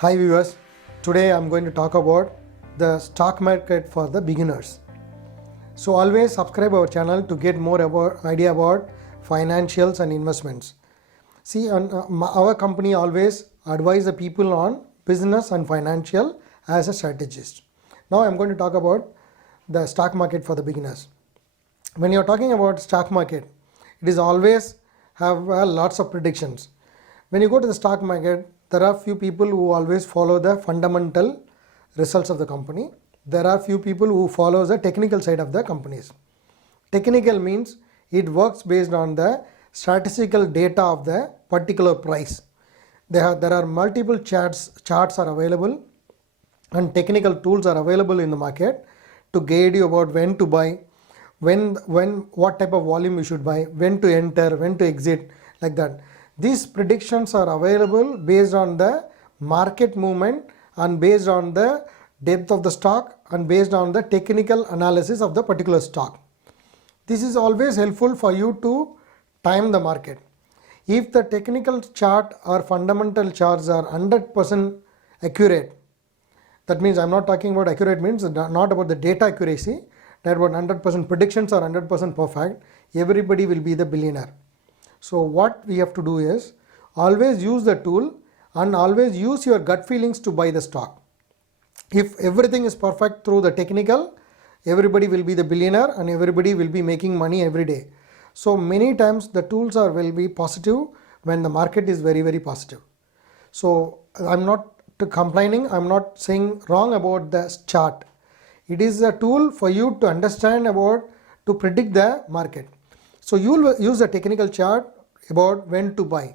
Hi viewers, today I'm going to talk about the stock market for the beginners. So always subscribe our channel to get more idea about financials and investments. See, our company always advise the people on business and financial as a strategist. Now I'm going to talk about the stock market for the beginners. When you're talking about stock market, it is always have lots of predictions. When you go to the stock market, there are few people who always follow the fundamental results of the company. There are few people who follow the technical side of the companies. Technical means it works based on the statistical data of the particular price. There are multiple charts are available, and technical tools are available in the market to guide you about when to buy, what type of volume you should buy, when to enter, when to exit, like that. These predictions are available based on the market movement and based on the depth of the stock and based on the technical analysis of the particular stock. This is always helpful for you to time the market. If the technical chart or fundamental charts are 100% accurate, that means I'm not talking about accurate means not about the data accuracy, that about 100% predictions are 100% perfect, everybody will be the billionaire. So what we have to do is always use the tool and always use your gut feelings to buy the stock. If everything is perfect through the technical, everybody will be the billionaire and everybody will be making money every day. So many times the tools will be positive when the market is very, very positive. So I'm not complaining, I'm not saying wrong about the chart. It is a tool for you to understand about, to predict the market. So you will use the technical chart about when to buy.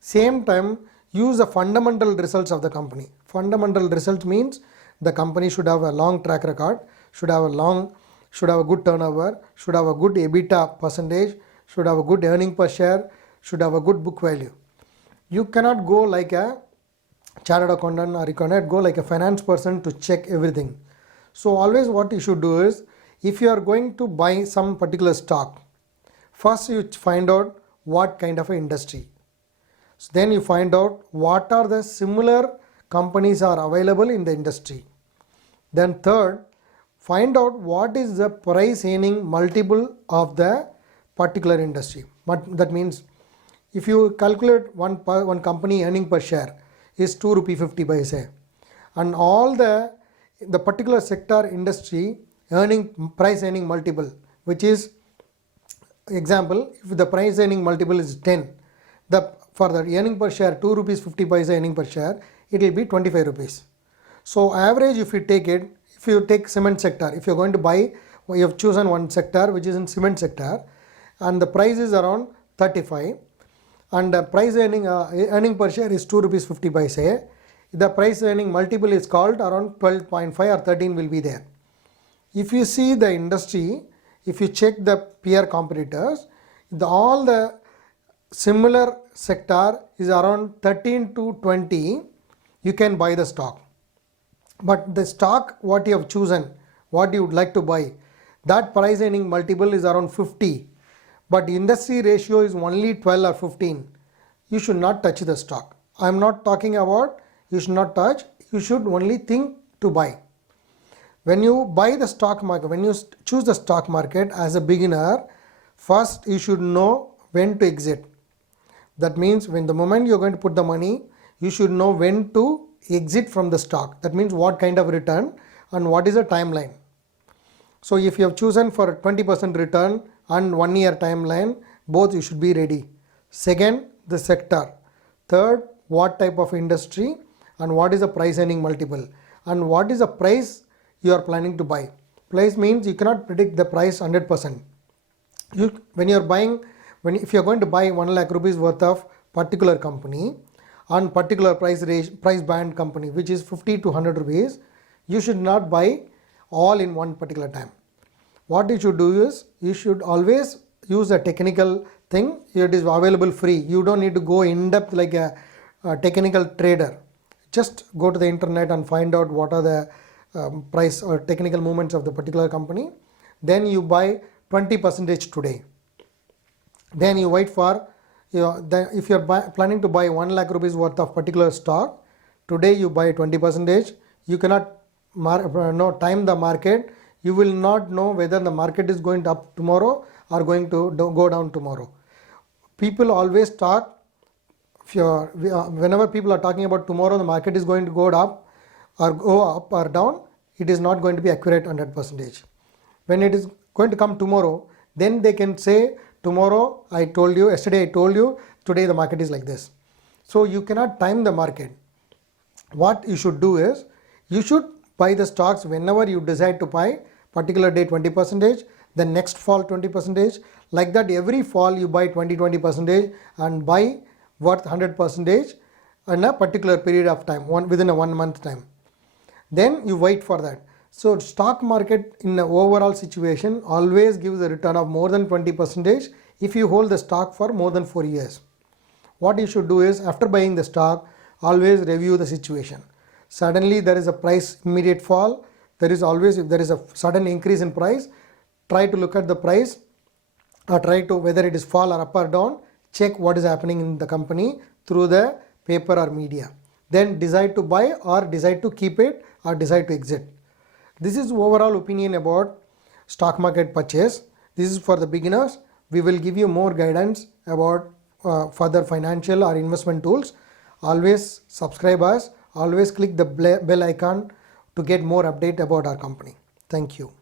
Same time, use the fundamental results of the company. Fundamental results means the company should have a long track record, should have a good turnover, should have a good EBITDA percentage, should have a good earning per share, should have a good book value. You cannot go like a chartered accountant or you cannot go like a finance person to check everything. So always what you should do is, if you are going to buy some particular stock, first you find out what kind of an industry. So then you find out what are the similar companies are available in the industry. Then third, find out what is the price earning multiple of the particular industry. But that means if you calculate one company earning per share is 2 rupee 50 paise, and all the particular sector industry price earning multiple, which is example, if the price earning multiple is 10, for the earning per share 2 rupees 50 paise earning per share, it will be 25 rupees. So average, if you take cement sector, if you're going to buy, you have chosen one sector which is in cement sector and the price is around 35 and the price earning per share is 2 rupees 50 paise, the price earning multiple is called around 12.5 or 13 will be there. If you see the industry, if you check the peer competitors, all the similar sector is around 13 to 20, you can buy the stock. But the stock what you have chosen, what you would like to buy, that price earning multiple is around 50, but industry ratio is only 12 or 15. You should not touch the stock. I am not talking about you should not touch, you should only think to buy. When you buy the stock market, when you choose the stock market as a beginner, first you should know when to exit. That means when the moment you're going to put the money, you should know when to exit from the stock. That means what kind of return and what is the timeline. So if you have chosen for a 20% return and 1 year timeline, both you should be ready. Second, the sector. Third, what type of industry and what is the price earning multiple and what is the price you are planning to buy. Price means you cannot predict the price 100%. If you are going to buy 1 lakh rupees worth of particular company on particular price band company which is 50 to 100 rupees, you should not buy all in one particular time. What you should do is you should always use a technical thing. It is available free. You don't need to go in depth like a technical trader. Just go to the internet and find out what are the price or technical movements of the particular company. Then you buy 20% today. Then you wait for, if you are planning to buy 1 lakh rupees worth of particular stock, today you buy 20%, you cannot time the market. You will not know whether the market is going up tomorrow or going to go down tomorrow. People always talk, whenever people are talking about tomorrow the market is going to go up or down, it is not going to be accurate 100%. When it is going to come tomorrow, then they can say, tomorrow I told you, yesterday I told you, today the market is like this. So you cannot time the market. What you should do is, you should buy the stocks whenever you decide to buy, particular day 20%, the next fall 20%, like that every fall you buy 20% and buy worth 100% in a particular period of time, within a 1 month time. Then you wait for that. So stock market in the overall situation always gives a return of more than 20% if you hold the stock for more than 4 years. What you should do is, after buying the stock, always review the situation. Suddenly there is a price immediate fall, there is always, if there is a sudden increase in price, try to look at the price or try to whether it is fall or up or down, check what is happening in the company through the paper or media. Then decide to buy or decide to keep it or decide to exit. This is overall opinion about stock market purchase. This is for the beginners. We will give you more guidance about further financial or investment tools. Always subscribe us. Always click the bell icon to get more update about our company. Thank you.